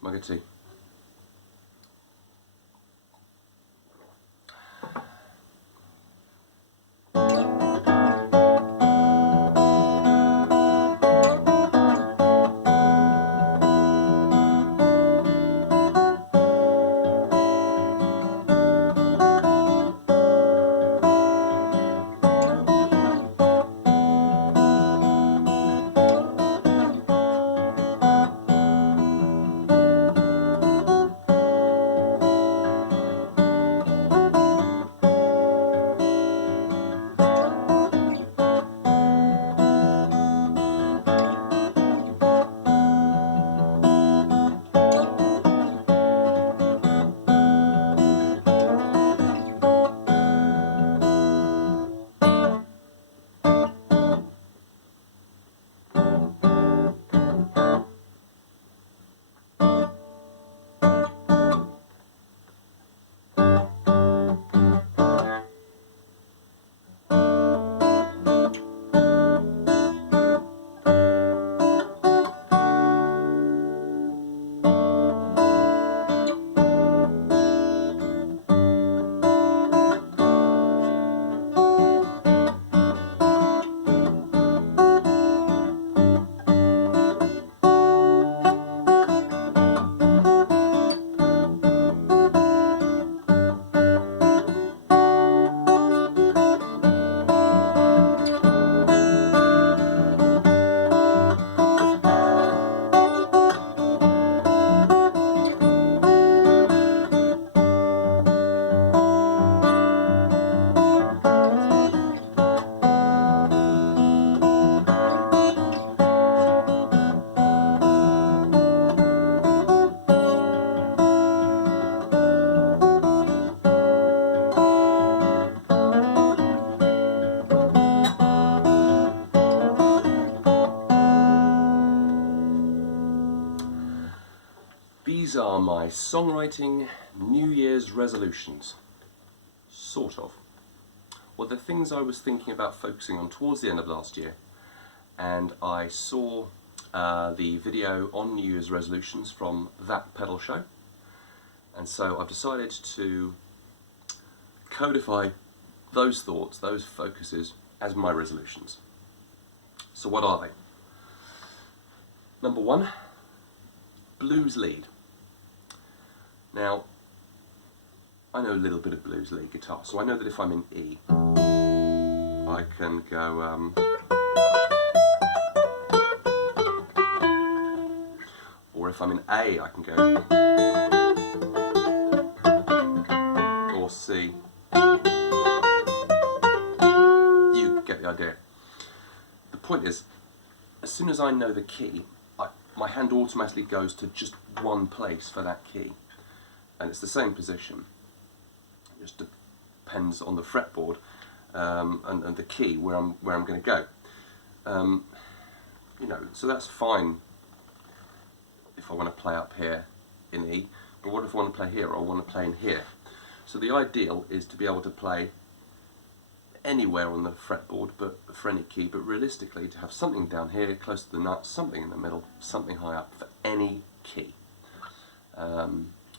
mug of tea. These are my songwriting New Year's resolutions. Sort of. Well, the things I was thinking about focusing on towards the end of last year, and I saw the video on New Year's resolutions from That Pedal Show, and so I've decided to codify those thoughts, those focuses, as my resolutions. So what are they? Number one, blues lead. Now, I know a little bit of blues lead guitar, so I know that if I'm in E, I can go or if I'm in A, I can go or C. You get the idea. The point is, as soon as I know the key, my hand automatically goes to just one place for that key, and it's the same position. It just depends on the fretboard and the key where I'm going to go. You know, so that's fine if I want to play up here in E. But what if I want to play here, or I want to play in here? So the ideal is to be able to play anywhere on the fretboard, but for any key, but realistically to have something down here close to the nut, something in the middle, something high up for any key,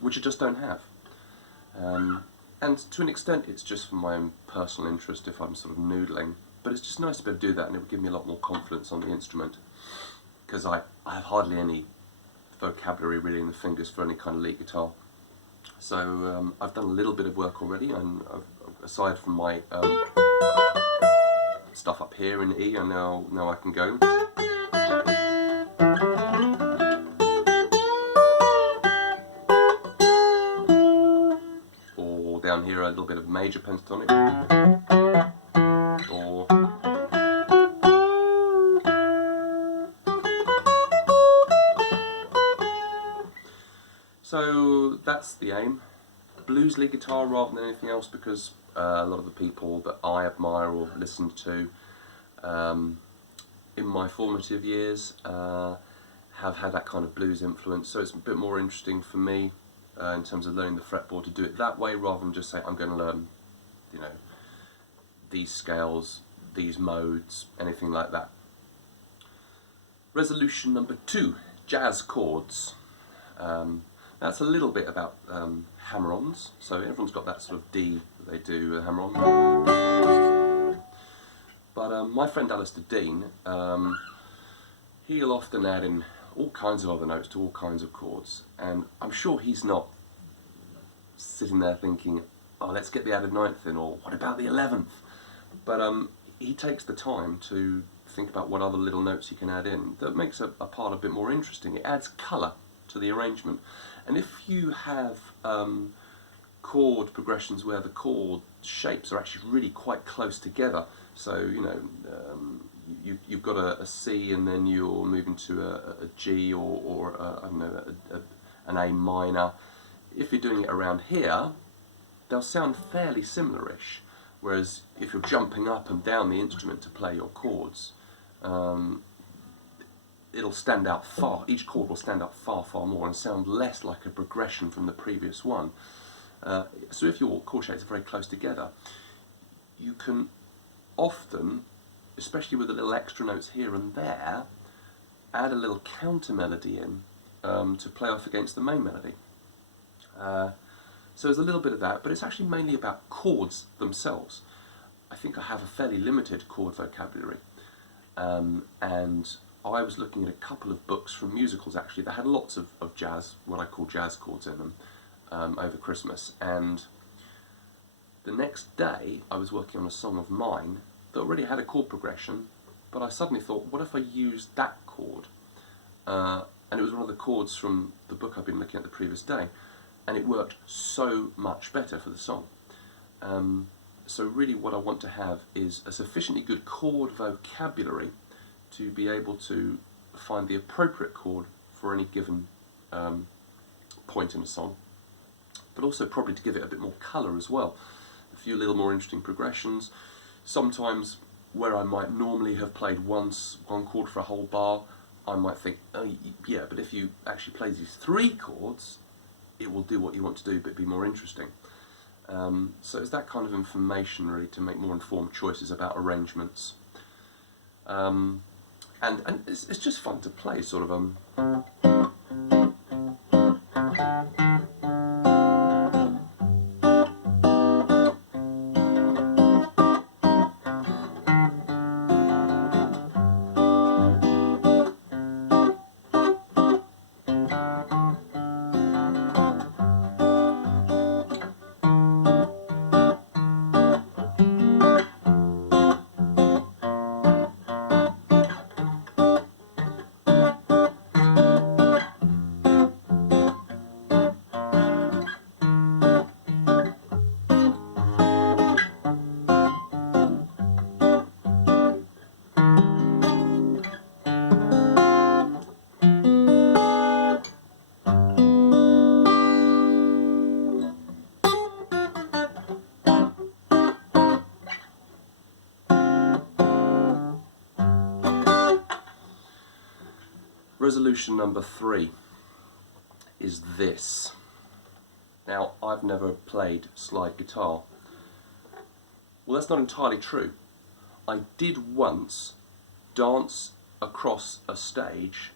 which I just don't have. And to an extent it's just for my own personal interest if I'm sort of noodling, but it's just nice to be able to do that, and it would give me a lot more confidence on the instrument, because I have hardly any vocabulary really in the fingers for any kind of lead guitar. So I've done a little bit of work already, and aside from my stuff up here in E, and now I can go. Or down here a little bit of major pentatonic. Or so that's the aim. Blues lead guitar rather than anything else, because a lot of the people that I admire or listened to in my formative years have had that kind of blues influence, so it's a bit more interesting for me in terms of learning the fretboard to do it that way, rather than just say I'm going to learn, you know, these scales, these modes, anything like that. Resolution number 2, jazz chords. That's a little bit about hammer-ons. So everyone's got that sort of D that they do hammer-on. But my friend Alistair Dean, he'll often add in all kinds of other notes to all kinds of chords, and I'm sure he's not sitting there thinking, oh, let's get the added ninth in, or what about the 11th? But he takes the time to think about what other little notes he can add in that makes a part a bit more interesting. It adds colour to the arrangement. And if you have chord progressions where the chord shapes are actually really quite close together, so you've got a C and then you're moving to a G or I don't know, an A minor. If you're doing it around here, they'll sound fairly similar-ish. Whereas if you're jumping up and down the instrument to play your chords, it'll stand out far. Each chord will stand out far, far more and sound less like a progression from the previous one. So if your chord shapes are very close together, you can often, especially with the little extra notes here and there, add a little counter melody in to play off against the main melody. So there's a little bit of that, but it's actually mainly about chords themselves. I think I have a fairly limited chord vocabulary, and I was looking at a couple of books from musicals actually that had lots of jazz, what I call jazz chords in them, over Christmas, and the next day I was working on a song of mine that already had a chord progression, but I suddenly thought, what if I used that chord? And it was one of the chords from the book I've been looking at the previous day, and it worked so much better for the song. So really what I want to have is a sufficiently good chord vocabulary to be able to find the appropriate chord for any given point in a song, but also probably to give it a bit more colour as well. A few little more interesting progressions. Sometimes where I might normally have played one chord for a whole bar, I might think, oh yeah, but if you actually play these 3 chords, it will do what you want to do, but be more interesting. So it's that kind of information really to make more informed choices about arrangements. And it's just fun to play, sort of Resolution number 3 is this. Now, I've never played slide guitar. Well, that's not entirely true. I did once dance across a stage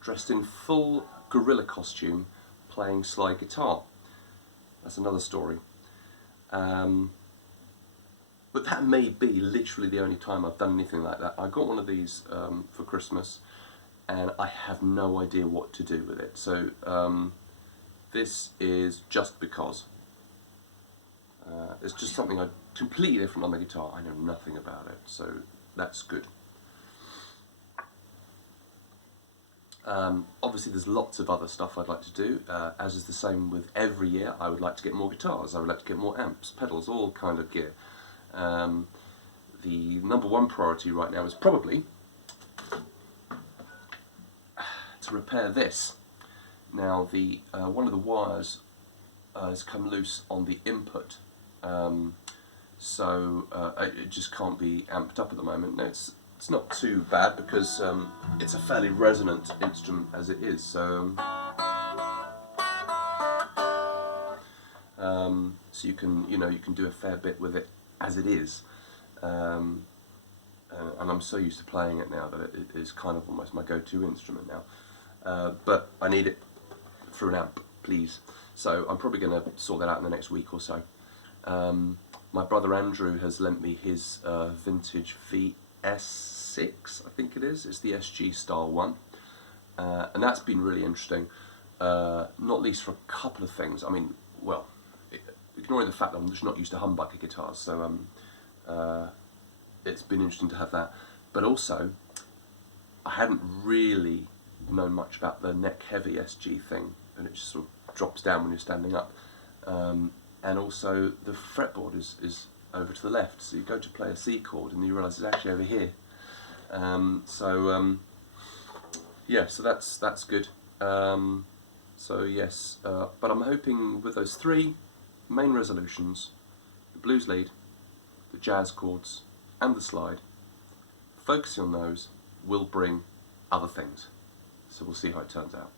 dressed in full gorilla costume playing slide guitar. That's another story. But that may be literally the only time I've done anything like that. I got one of these for Christmas, and I have no idea what to do with it. So this is just because. It's just something completely different on the guitar. I know nothing about it, so that's good. Obviously there's lots of other stuff I'd like to do, as is the same with every year. I would like to get more guitars, I would like to get more amps, pedals, all kind of gear. The number 1 priority right now is probably to repair this. Now the one of the wires has come loose on the input, so it just can't be amped up at the moment. Now it's not too bad because it's a fairly resonant instrument as it is, so so you can do a fair bit with it as it is, and I'm so used to playing it now that it is kind of almost my go-to instrument now. But I need it through an amp, please. So I'm probably going to sort that out in the next week or so. My brother Andrew has lent me his vintage VS6, I think it is. It's the SG style one, and that's been really interesting. Not least for a couple of things. I mean, well, ignoring the fact that I'm just not used to humbucker guitars, so it's been interesting to have that. But also, I hadn't really known much about the neck heavy SG thing, and it just sort of drops down when you're standing up. And also the fretboard is over to the left, so you go to play a C chord and you realise it's actually over here. Yeah, so that's good. So yes, but I'm hoping with those three main resolutions, the blues lead, the jazz chords and the slide, focusing on those will bring other things. So we'll see how it turns out.